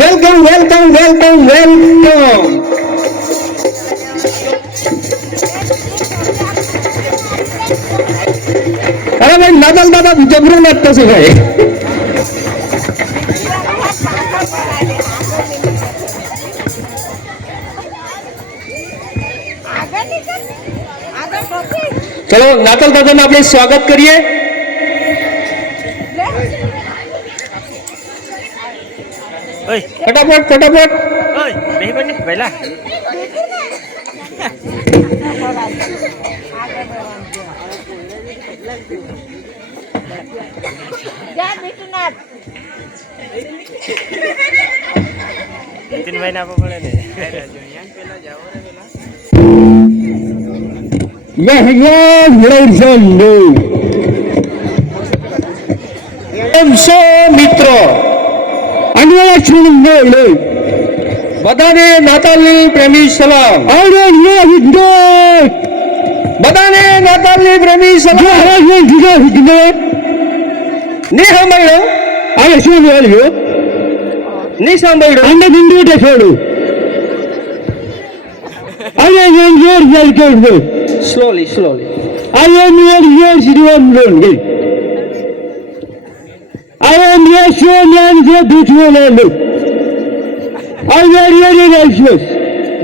Welcome welcome welcome welcome. અરે ભાઈ નાદલ દાદા જબરું નાખતો છે ભાઈ. ચલો નાતલ દાદાને આપણે સ્વાગત કરીએ. ફટાફટ ફટાફટ. પહેલા નીતિનભાઈ ના પડે ને એમ સો મિત્રો બધાને નાતાલની પ્રેમી સલામ. બધાને નાતાલની પ્રેમી સલામ. ની સાંભળ્યો અરે શું બોલ્યો ની સાંભળ્યો અંડે બિંદુ છોડું અરે your welcome slowly slowly. I am your Sriram Longi. I am your son and your beautiful look. I am very righteous.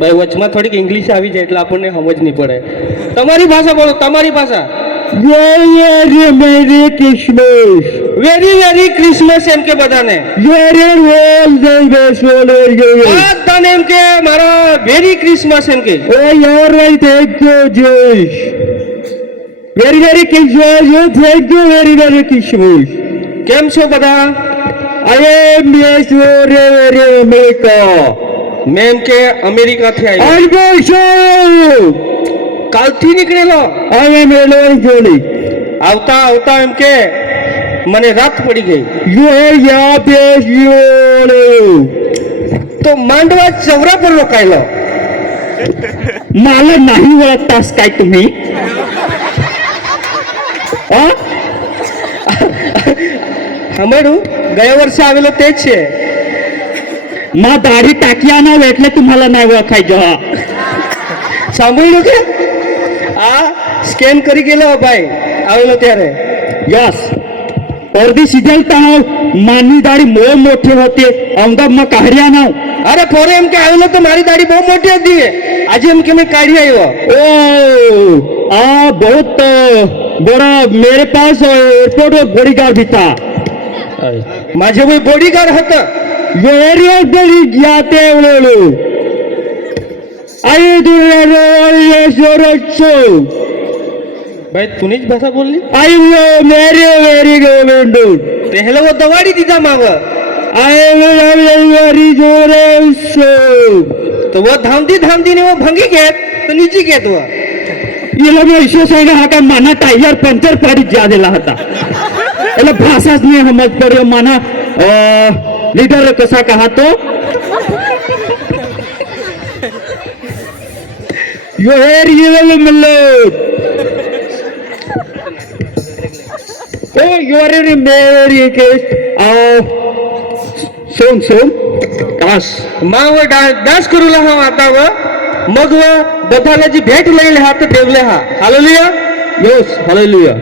ભાઈ વચમાં થોડીક ઇંગ્લિશ આવી જાય એટલે આપણને સમજ નહીં પડે. તમારી ભાષા બોલો, તમારી ભાષા. Very Merry Christmas. Very very Christmas એમ કે બધાને. Very well the best બધાને એમ કે મારા વેરી ક્રિસમસ એમ કે. Oh, you're right. Thank you, Josh. Very Christmas. Oh, thank you very Christmas. કેમ છો બધા? I am yes, very America. મેં એમ કે અમેરિકાથી આવ્યો. I'm going કાલથી નીકળેલો. I am alone, Johnny. આવતા આવતા એમ કે મને રાત પડી ગઈ. You are your best, you તો માંડવા ચવરા પર રોકાયેલો. मला नाही ओळखतास काय तुम्ही સાંભળ્યું ગયા વર્ષે આવેલો તે જ છે. मा दाढी टाकिया ना એટલે तुम्हाला नाही ओळखाय जहा સાંભળ્યું કે આ સ્કેન કરી ગયેલો ભાઈ આવેલો ત્યારે. यस अर्धी सिजल तणाव मानवी दाढी मोह मोठे होते अंगात मग काढ्या ना અરે પોરે એમ કે આવેલો તો મારી દાઢી બહુ મોટી હતી. આજે એમ કે મેં કાઢી આવ્યો. ओ आ बहुत बड़ा मेरे पास एयरपोर्ट और बॉडीगार्ड भी था माझे કોઈ બોડીગાર્ડ હતા. वेरी बड़ी जाते बोलो आई दुनिया ये सोरचो ભાઈ તુની જ ભાષા બોલલી. आई नो मेरी वेरी गवर्नमेंट પહેલો वो દવાડી દીધા માગ. आई वेरी जोरसो તો वो धामती ને वो ભંગી ગયા તો નીચે ગયા તો. ये लोग ऐसे सही हा का माना टायर पंचर पाड़ी जा देला હતા એટલે ભાષા જ નહીં સમજ પડ્યો માના લીડર કસા કહા તો यो हेर ये मिलो ओ यू आर इन मेरी केस सोन કાસ માં वो डान्स करू ला हा आता व मग व बधाला जी भेट लई हा तर ठेवले हा. हालेलुया. यस हालेलुया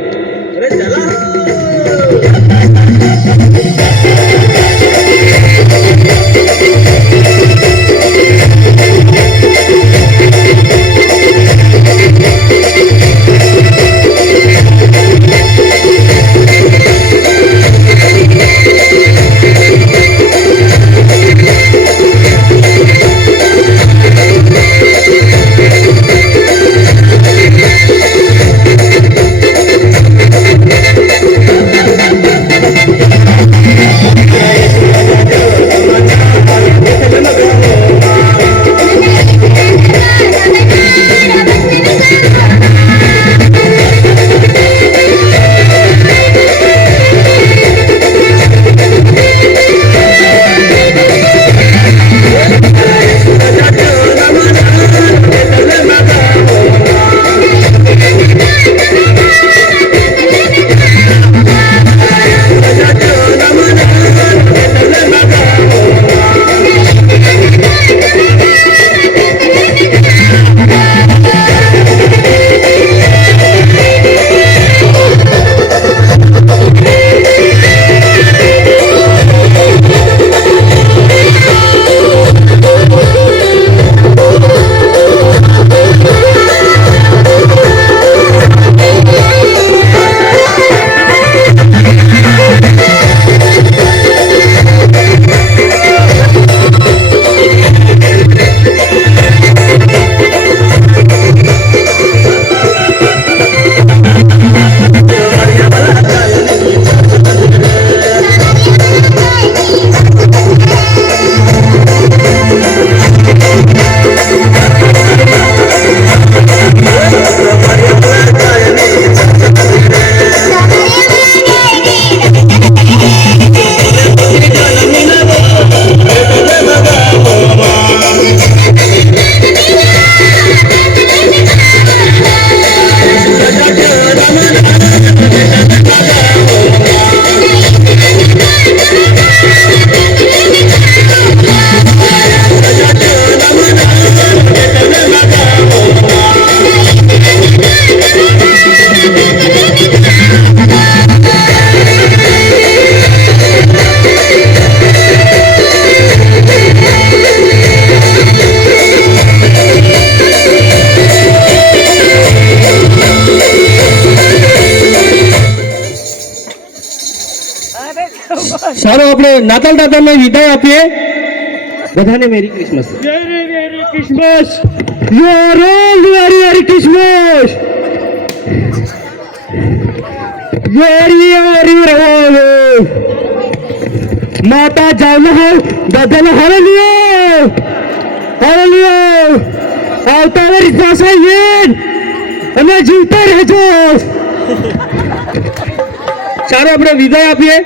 નાતાલ દાદાને વિદાય આપીએ. બધાને merry Christmas. Merry Christmas. You are all Merry Christmas. Merry. माता जावलं हो दादाला हालेलुया આવતા વર્ષ પાછા येईन અને જીવતા રહેજો. ચાલો આપણે વિદાય આપીએ.